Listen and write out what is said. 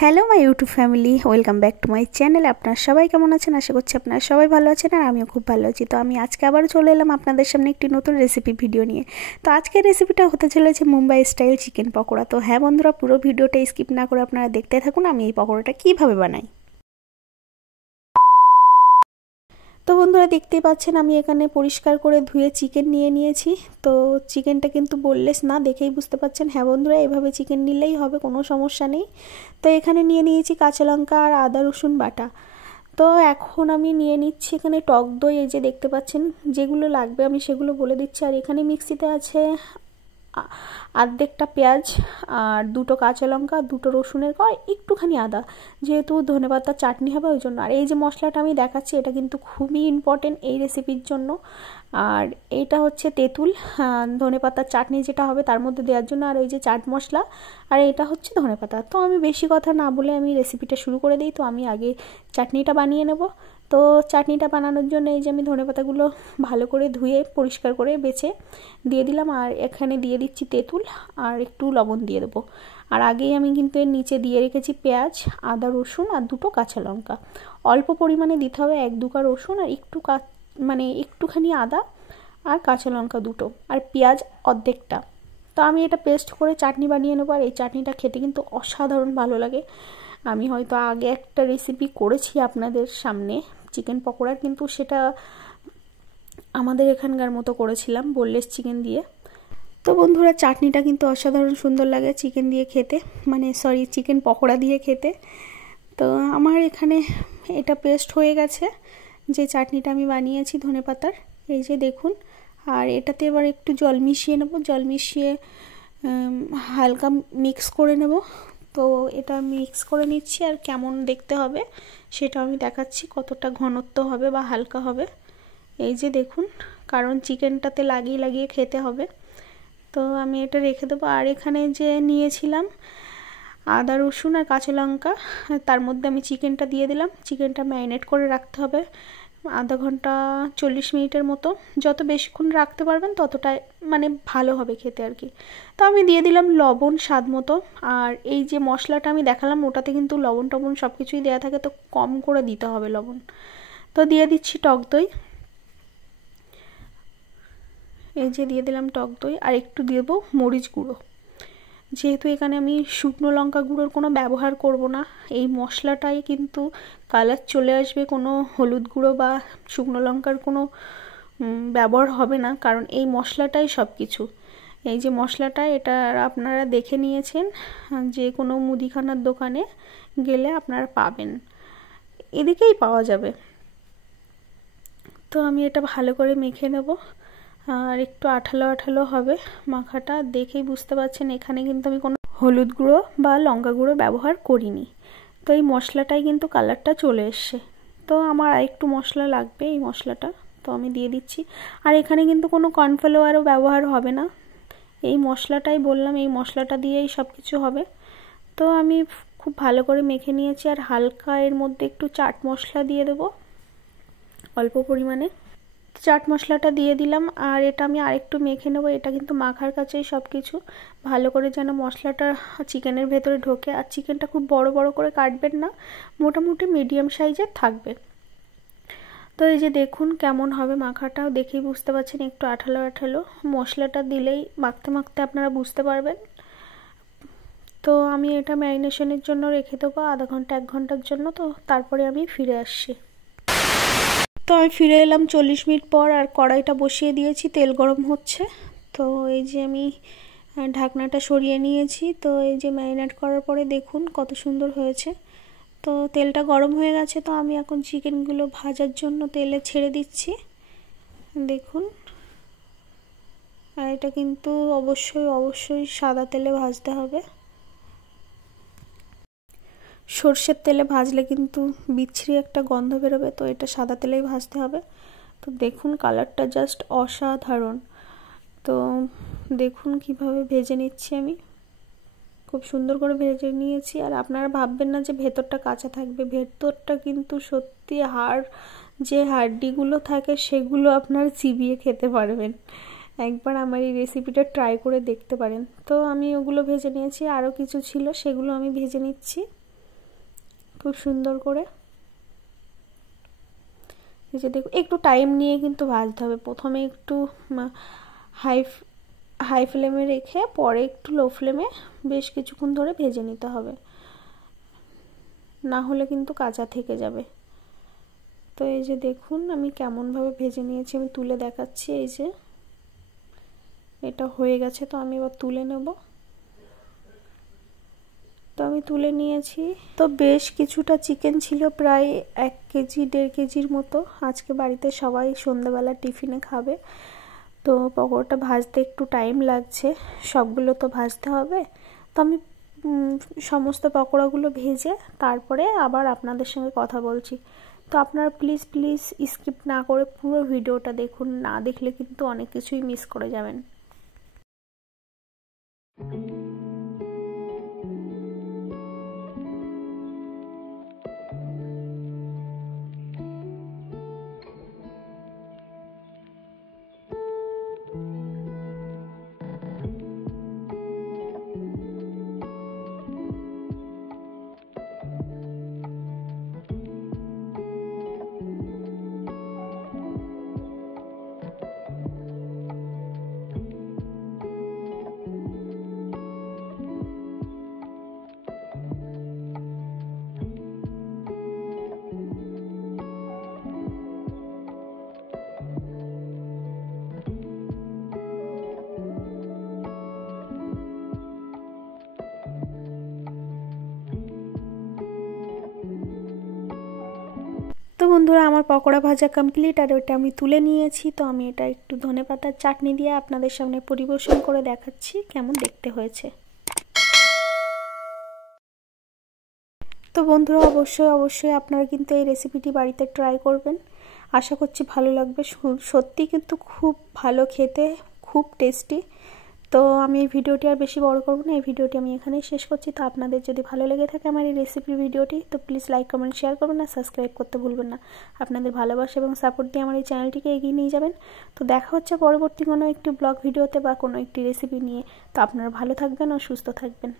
Hello my YouTube family, welcome back to my channel. আপনারা সবাই কেমন আছেন? আশা করছি আপনারা সবাই ভালো আছেন আর আমিও খুব ভালো আছি। তো আমি আজকে আবার চলে এলাম আপনাদের সামনে একটি নতুন রেসিপি ভিডিও নিয়ে। তো আজকের রেসিপিটা হতে চলেছে মুম্বাই স্টাইল চিকেন পকোড়া। তো হ্যাঁ বন্ধুরা, পুরো ভিডিওটা স্কিপ না করে আপনারা দেখতে থাকুন আমি এই পকোড়াটা কীভাবে বানাই। তো বন্ধুরা দেখতেই পাচ্ছেন আমি এখানে পরিষ্কার করে ধুয়ে চিকেন নিয়ে নিয়েছি। তো চিকেনটা কিন্তু বোনলেস না, দেখেই বুঝতে পাচ্ছেন। হ্যাঁ বন্ধুরা, এভাবে চিকেন নিলেই হবে, কোনো সমস্যা নেই। তো এখানে নিয়ে নিয়েছি কাঁচা লঙ্কা আর আদা রসুন বাটা। তো এখন আমি নিয়ে নিচ্ছি এখানে টক দই, এই যে দেখতে পাচ্ছেন। যেগুলো লাগবে আমি সেগুলো বলে দিচ্ছি। আর এখানে মিক্সিতে আছে আর্ধেকটা পেঁয়াজ আর দুটো কাঁচা লঙ্কা, দুটো রসুনের কোয়া, একটুখানি আদা, যেহেতু ধনেপাতার চাটনি হবে ওই জন্য। আর এই যে মশলাটা আমি দেখাচ্ছি এটা কিন্তু খুবই ইম্পর্টেন্ট এই রেসিপির জন্য। আর এইটা হচ্ছে তেঁতুল, ধনেপাতার চাটনি যেটা হবে তার মধ্যে দেওয়ার জন্য। আর ওই যে চাট মশলা, আর এটা হচ্ছে ধনেপাতা। তো আমি বেশি কথা না বলে আমি রেসিপিটা শুরু করে দিই। তো আমি আগে চাটনিটা বানিয়ে নেব। তো চাটনিটা বানানোর জন্য এই যে আমি ধনেপাতাগুলো ভালো করে ধুয়ে পরিষ্কার করে বেছে দিয়ে দিলাম। আর এখানে দিয়ে দিচ্ছি তেঁতুল আর একটু লবণ দিয়ে দেবো। আর আগেই আমি কিন্তু এর নিচে দিয়ে রেখেছি পেঁয়াজ, আদা রসুন আর দুটো কাঁচা লঙ্কা। অল্প পরিমাণে দিতে হবে, 1-2 রসুন আর একটুখানি আদা আর কাঁচা লঙ্কা দুটো, আর পেঁয়াজ অর্ধেকটা। তো আমি এটা পেস্ট করে চাটনি বানিয়ে নেবো। আর এই চাটনিটা খেতে কিন্তু অসাধারণ ভালো লাগে। আমি হয়তো আগে একটা রেসিপি করেছি আপনাদের সামনে চিকেন পকোড়ার, কিন্তু সেটা আমাদের এখানকার মতো করেছিলাম বোনলেস চিকেন দিয়ে। তো বন্ধুরা চাটনিটা কিন্তু অসাধারণ সুন্দর লাগে চিকেন দিয়ে খেতে, চিকেন পকোড়া দিয়ে খেতে। তো আমার এখানে এটা পেস্ট হয়ে গেছে, যে চাটনিটা আমি বানিয়েছি ধনেপাতার, এই যে দেখুন। আর এটাতে এবার একটু জল মিশিয়ে নেব, জল মিশিয়ে হালকা মিক্স করে নেব। তো এটা মিক্স করে নিচ্ছি, আর কেমন দেখতে হবে সেটা আমি দেখাচ্ছি, কতটা ঘনত্ব হবে বা হালকা হবে। এই যে দেখুন, কারণ চিকেনটাতে লাগিয়ে লাগিয়ে খেতে হবে। তো আমি এটা রেখে দেবো। আর এখানে যে নিয়েছিলাম আদা রসুন আর কাঁচা লঙ্কা, তার মধ্যে আমি চিকেনটা দিয়ে দিলাম। চিকেনটা ম্যারিনেট করে রাখতে হবে আধা ঘন্টা 40 মিনিটের মতো। যত বেশিক্ষণ রাখতে পারবেন ততটাই ভালো হবে খেতে আর কি। তো আমি দিয়ে দিলাম লবণ স্বাদ মতো। আর এই যে মশলাটা আমি দেখালাম ওটাতে কিন্তু লবণ টবণ সব কিছুই দেওয়া থাকে, তো কম করে দিতে হবে লবণ। তো দিয়ে দিচ্ছি টক দই, এই যে দিয়ে দিলাম টক দই। আর একটু দেবো মরিচ গুঁড়ো, যেহেতু এখানে আমি শুকনো লঙ্কা গুঁড়োর কোনো ব্যবহার করব না। এই মশলাটাই কিন্তু কালার চলে আসবে, কোনো হলুদ গুঁড়ো বা শুকনো লঙ্কার কোনো ব্যবহার হবে না, কারণ এই মশলাটাই সব কিছু। এই যে মশলাটা, এটা আপনারা দেখে নিয়েছেন, যে কোনো মুদিখানার দোকানে গেলে আপনারা পাবেন, এদিকেই পাওয়া যাবে। তো আমি এটা ভালো করে মেখে নেব। আর একটু আঠালো আঠালো হবে মাখাটা, দেখেই বুঝতে পারছেন এখানে কিন্তু আমি কোনো হলুদ গুঁড়ো বা লঙ্কা গুঁড়ো ব্যবহার করিনি। তো এই মশলাটাই কিন্তু কালারটা চলে এসছে। তো আমার আরেকটু মশলা লাগবে এই মশলাটা, তো আমি দিয়ে দিচ্ছি। আর এখানে কিন্তু কোনো কর্নফ্লাওয়ারও ব্যবহার হবে না, এই মশলাটাই বললাম, এই মশলাটা দিয়েই সব কিছু হবে। তো আমি খুব ভালো করে মেখে নিয়েছি। আর হালকা এর মধ্যে একটু চাট মশলা দিয়ে দেবো অল্প পরিমাণে। চাট মশলাটা দিয়ে দিলাম। আর এটা আমি আরেকটু মেখে নেবো। এটা কিন্তু মাখার কাছেই সব কিছু, ভালো করে যেন মশলাটা চিকেনের ভেতরে ঢোকে। আর চিকেনটা খুব বড় বড় করে কাটবেন না, মোটামুটি মিডিয়াম সাইজের থাকবে। তো এই যে দেখুন কেমন হবে মাখাটাও, দেখেই বুঝতে পারছেন একটু আঠালো আঠালো। মশলাটা দিলেই মাখতে মাখতে আপনারা বুঝতে পারবেন। তো আমি এটা ম্যারিনেশনের জন্য রেখে দেবো আধা ঘন্টা 1 ঘন্টার জন্য। তো তারপরে আমি ফিরে আসছি। তো আমি ফিরে এলাম 40 মিনিট পর। আর কড়াইটা বসিয়ে দিয়েছি, তেল গরম হচ্ছে। তো এই যে আমি ঢাকনাটা সরিয়ে নিয়েছি। তো এই যে ম্যারিনেট করার পরে দেখুন কত সুন্দর হয়েছে। তো তেলটা গরম হয়ে গেছে। তো আমি এখন চিকেনগুলো ভাজার জন্য তেলে ছেড়ে দিচ্ছি, দেখুন। আর এটা কিন্তু অবশ্যই সাদা তেলে ভাজতে হবে, সর্ষের তেলে ভাজলে কিন্তু বিচ্ছিরি একটা গন্ধ বেরোবে। তো এটা সাদা তেলেই ভাজতে হবে। তো দেখুন কালারটা জাস্ট অসাধারণ। তো দেখুন কিভাবে ভেজে নিচ্ছি আমি, খুব সুন্দর করে ভেজে নিয়েছি। আর আপনারা ভাববেন না যে ভেতরটা কাঁচা থাকবে, ভেতরটা কিন্তু সত্যি যে হাড্ডিগুলো থাকে সেগুলো আপনারা চিবিয়ে খেতে পারবেন, একবার আমার এই রেসিপিটা ট্রাই করে দেখতে পারেন। তো আমি ওগুলো ভেজে নিয়েছি, আরও কিছু ছিল সেগুলো আমি ভেজে নিচ্ছি খুব সুন্দর করে। এই যে দেখো, একটু টাইম নিয়ে কিন্তু ভাজতে হবে। প্রথমে একটু হাই ফ্লেমে রেখে পরে একটু লো ফ্লেমে বেশ কিছুক্ষণ ধরে ভেজে নিতে হবে, না হলে কিন্তু কাঁচা থেকে যাবে। তো এই যে দেখুন আমি কেমনভাবে ভেজে নিয়েছি, আমি তুলে দেখাচ্ছি। এই যে এটা হয়ে গেছে, তো আমি এবার তুলে নেব। তো আমি তুলে নিয়েছি। তো বেশ কিছুটা চিকেন ছিল, প্রায় 1 কেজি 1.5 কেজির মতো। আজকে বাড়িতে সবাই সন্ধ্যাবেলা টিফিনে খাবে। তো পকোড়াটা ভাজতে একটু টাইম লাগছে, সবগুলো তো ভাজতে হবে। তো আমি সমস্ত পকোড়াগুলো ভেজে তারপরে আবার আপনাদের সঙ্গে কথা বলছি। তো আপনারা প্লিজ স্কিপ না করে পুরো ভিডিওটা দেখুন, না দেখলে কিন্তু অনেক কিছুই মিস করে যাবেন। তো বন্ধুরা, আমার পকোড়া ভাজা কমপ্লিট, আর ওটা আমি তুলে নিয়েছি। তো আমি এটা একটু ধনেপাতার চাটনি দিয়ে আপনাদের সামনে পরিবেশন করে দেখাচ্ছি কেমন দেখতে হয়েছে। তো বন্ধুরা, অবশ্যই আপনারা কিন্তু এই রেসিপিটি বাড়িতে ট্রাই করবেন। আশা করছি ভালো লাগবে। সত্যি কিন্তু খুব ভালো খেতে, খুব টেস্টি। তো আমি এই ভিডিওটি আর বেশি বড় করব না, এই ভিডিওটি আমি এখানেই শেষ করছি। তো আপনাদের যদি ভালো লেগে থাকে আমার এই রেসিপির ভিডিওটি, তো প্লিজ লাইক কমেন্ট শেয়ার করবেন আর সাবস্ক্রাইব করতে ভুলবেন না। আপনাদের ভালোবাসা এবং সাপোর্ট দিয়ে আমার এই চ্যানেলটিকে এগিয়ে নিয়ে যাবেন। তো দেখা হচ্ছে পরবর্তী কোনো একটি ব্লগ ভিডিওতে বা কোনো একটি রেসিপি নিয়ে। তো আপনারা ভালো থাকবেন ও সুস্থ থাকবেন।